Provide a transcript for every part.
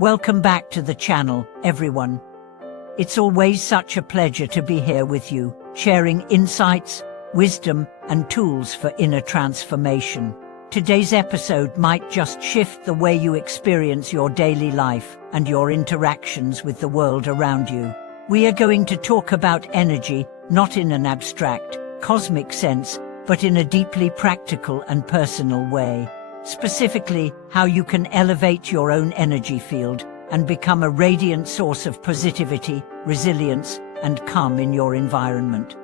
Welcome back to the channel, everyone. It's always such a pleasure to be here with you, sharing insights, wisdom, and tools for inner transformation. Today's episode might just shift the way you experience your daily life and your interactions with the world around you. We are going to talk about energy, not in an abstract, cosmic sense, but in a deeply practical and personal way. Specifically, how you can elevate your own energy field and become a radiant source of positivity, resilience, and calm in your environment.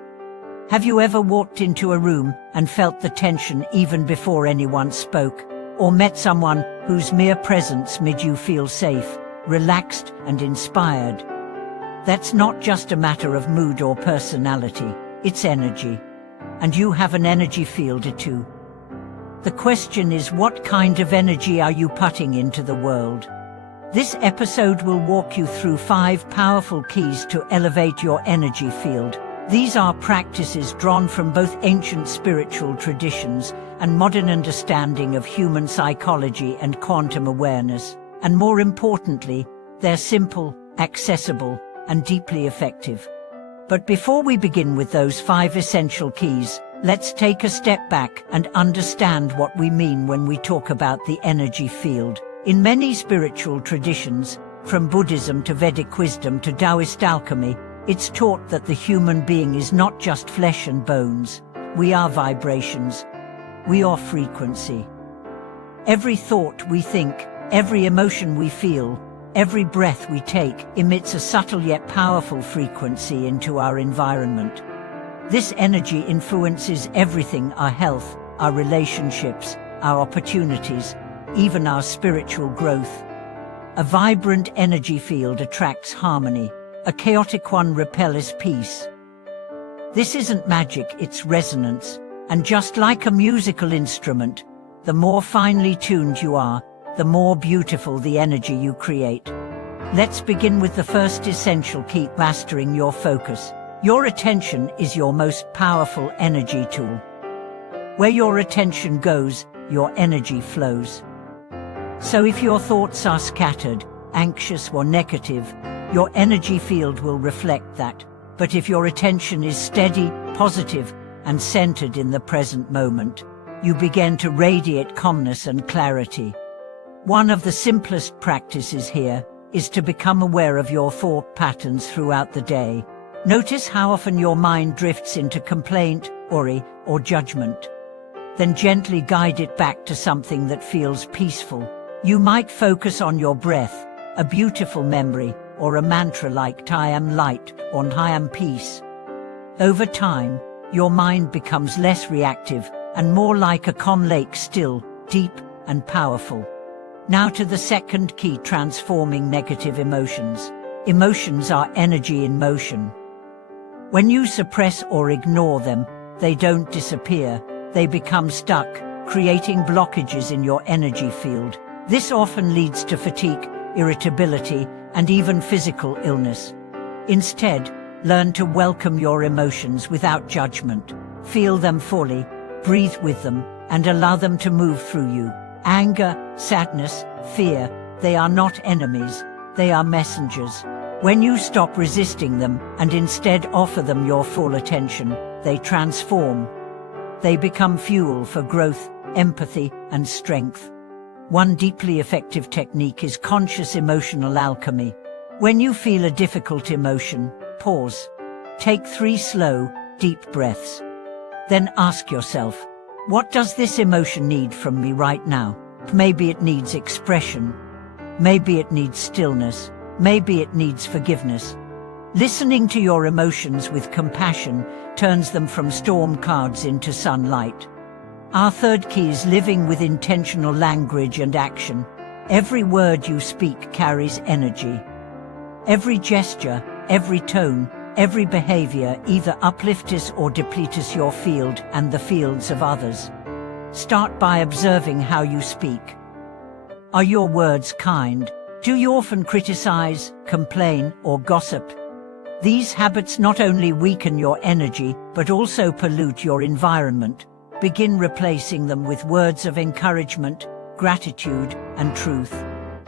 Have you ever walked into a room and felt the tension even before anyone spoke, or met someone whose mere presence made you feel safe, relaxed, and inspired? That's not just a matter of mood or personality, it's energy. And you have an energy field too. The question is, what kind of energy are you putting into the world? This episode will walk you through 5 powerful keys to elevate your energy field. These are practices drawn from both ancient spiritual traditions and modern understanding of human psychology and quantum awareness. And more importantly, they're simple, accessible, and deeply effective. But before we begin with those 5 essential keys, let's take a step back and understand what we mean when we talk about the energy field. In many spiritual traditions, from Buddhism to Vedic wisdom to Taoist alchemy, it's taught that the human being is not just flesh and bones. We are vibrations. We are frequency. Every thought we think, every emotion we feel, every breath we take emits a subtle yet powerful frequency into our environment. This energy influences everything: our health, our relationships, our opportunities, even our spiritual growth. A vibrant energy field attracts harmony. A chaotic one repels peace. This isn't magic, it's resonance. And just like a musical instrument, the more finely tuned you are, the more beautiful the energy you create. Let's begin with the first essential key: mastering your focus. Your attention is your most powerful energy tool. Where your attention goes, your energy flows. So if your thoughts are scattered, anxious, or negative, your energy field will reflect that. But if your attention is steady, positive, and centered in the present moment, you begin to radiate calmness and clarity. One of the simplest practices here is to become aware of your thought patterns throughout the day. Notice how often your mind drifts into complaint, worry, or judgment. Then gently guide it back to something that feels peaceful. You might focus on your breath, a beautiful memory, or a mantra like "I am light" or "I am peace." Over time, your mind becomes less reactive and more like a calm lake, still, deep, and powerful. Now to the second key: transforming negative emotions. Emotions are energy in motion. When you suppress or ignore them, they don't disappear, they become stuck, creating blockages in your energy field. This often leads to fatigue, irritability, and even physical illness. Instead, learn to welcome your emotions without judgment. Feel them fully, breathe with them, and allow them to move through you. Anger, sadness, fear, they are not enemies, they are messengers. When you stop resisting them and instead offer them your full attention, they transform. They become fuel for growth, empathy, and strength. One deeply effective technique is conscious emotional alchemy. When you feel a difficult emotion, pause. Take 3 slow, deep breaths. Then ask yourself, what does this emotion need from me right now? Maybe it needs expression. Maybe it needs stillness. Maybe it needs forgiveness. Listening to your emotions with compassion turns them from storm clouds into sunlight. Our third key is living with intentional language and action. Every word you speak carries energy. Every gesture, every tone, every behavior either uplifts or depletes your field and the fields of others. Start by observing how you speak. Are your words kind? Do you often criticize, complain, or gossip? These habits not only weaken your energy, but also pollute your environment. Begin replacing them with words of encouragement, gratitude, and truth.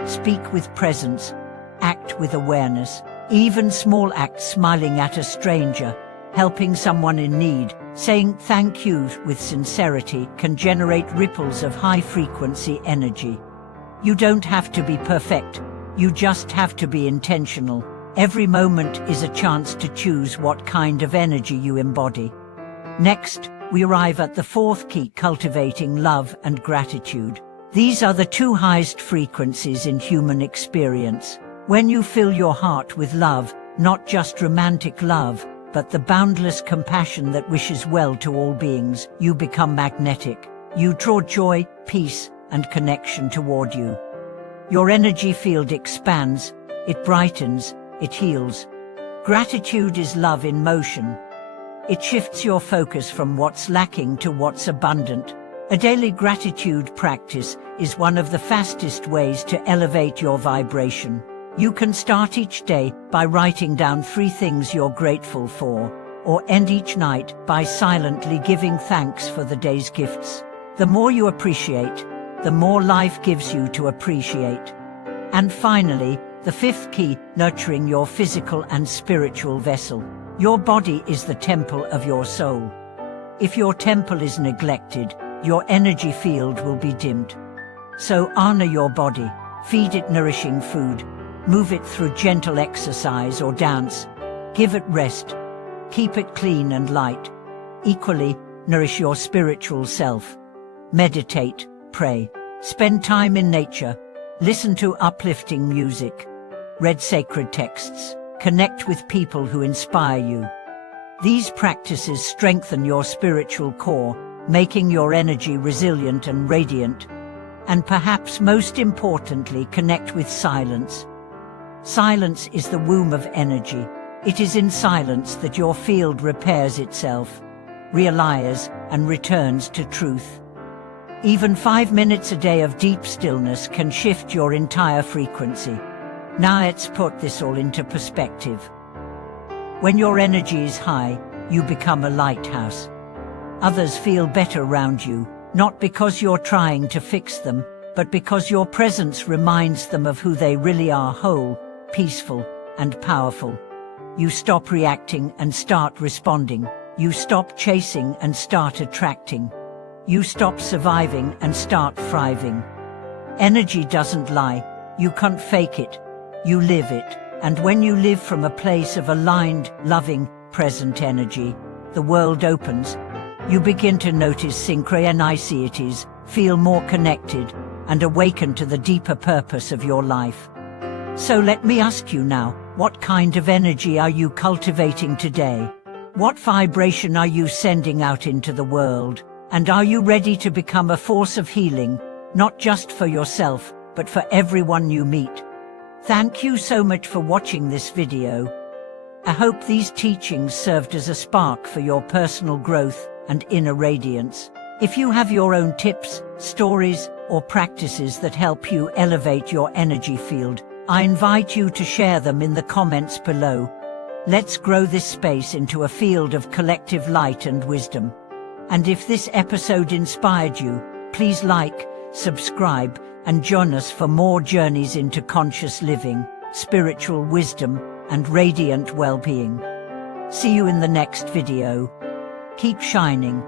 speak with presence, act with awareness. Even small acts, smiling at a stranger, helping someone in need, saying thank you with sincerity, can generate ripples of high-frequency energy. You don't have to be perfect, you just have to be intentional. Every moment is a chance to choose what kind of energy you embody. Next, we arrive at the fourth key, cultivating love and gratitude. These are the two highest frequencies in human experience. When you fill your heart with love, not just romantic love, but the boundless compassion that wishes well to all beings, you become magnetic. You draw joy, peace, and connection toward you. Your energy field expands, it brightens, it heals. Gratitude is love in motion. It shifts your focus from what's lacking to what's abundant. A daily gratitude practice is one of the fastest ways to elevate your vibration. You can start each day by writing down 3 things you're grateful for, or end each night by silently giving thanks for the day's gifts. The more you appreciate, the more life gives you to appreciate. And finally, the 5th key, nurturing your physical and spiritual vessel. Your body is the temple of your soul. If your temple is neglected, your energy field will be dimmed. So honor your body, feed it nourishing food, move it through gentle exercise or dance, give it rest, keep it clean and light. Equally, nourish your spiritual self. Meditate, pray, spend time in nature, listen to uplifting music, read sacred texts, connect with people who inspire you. These practices strengthen your spiritual core, making your energy resilient and radiant. And perhaps most importantly, connect with silence. Silence is the womb of energy. It is in silence that your field repairs itself, realigns, and returns to truth. Even 5 minutes a day of deep stillness can shift your entire frequency. Now let's put this all into perspective. When your energy is high, you become a lighthouse. Others feel better around you, not because you're trying to fix them, but because your presence reminds them of who they really are: whole, peaceful, and powerful. You stop reacting and start responding. You stop chasing and start attracting. You stop surviving and start thriving. Energy doesn't lie. You can't fake it. You live it. And when you live from a place of aligned, loving, present energy, the world opens. You begin to notice synchronicities, feel more connected, and awaken to the deeper purpose of your life. So let me ask you now, what kind of energy are you cultivating today? What vibration are you sending out into the world? And are you ready to become a force of healing, not just for yourself, but for everyone you meet? Thank you so much for watching this video. I hope these teachings served as a spark for your personal growth and inner radiance. If you have your own tips, stories, or practices that help you elevate your energy field, I invite you to share them in the comments below. Let's grow this space into a field of collective light and wisdom. And if this episode inspired you, please like, subscribe, and join us for more journeys into conscious living, spiritual wisdom, and radiant well-being. See you in the next video. Keep shining.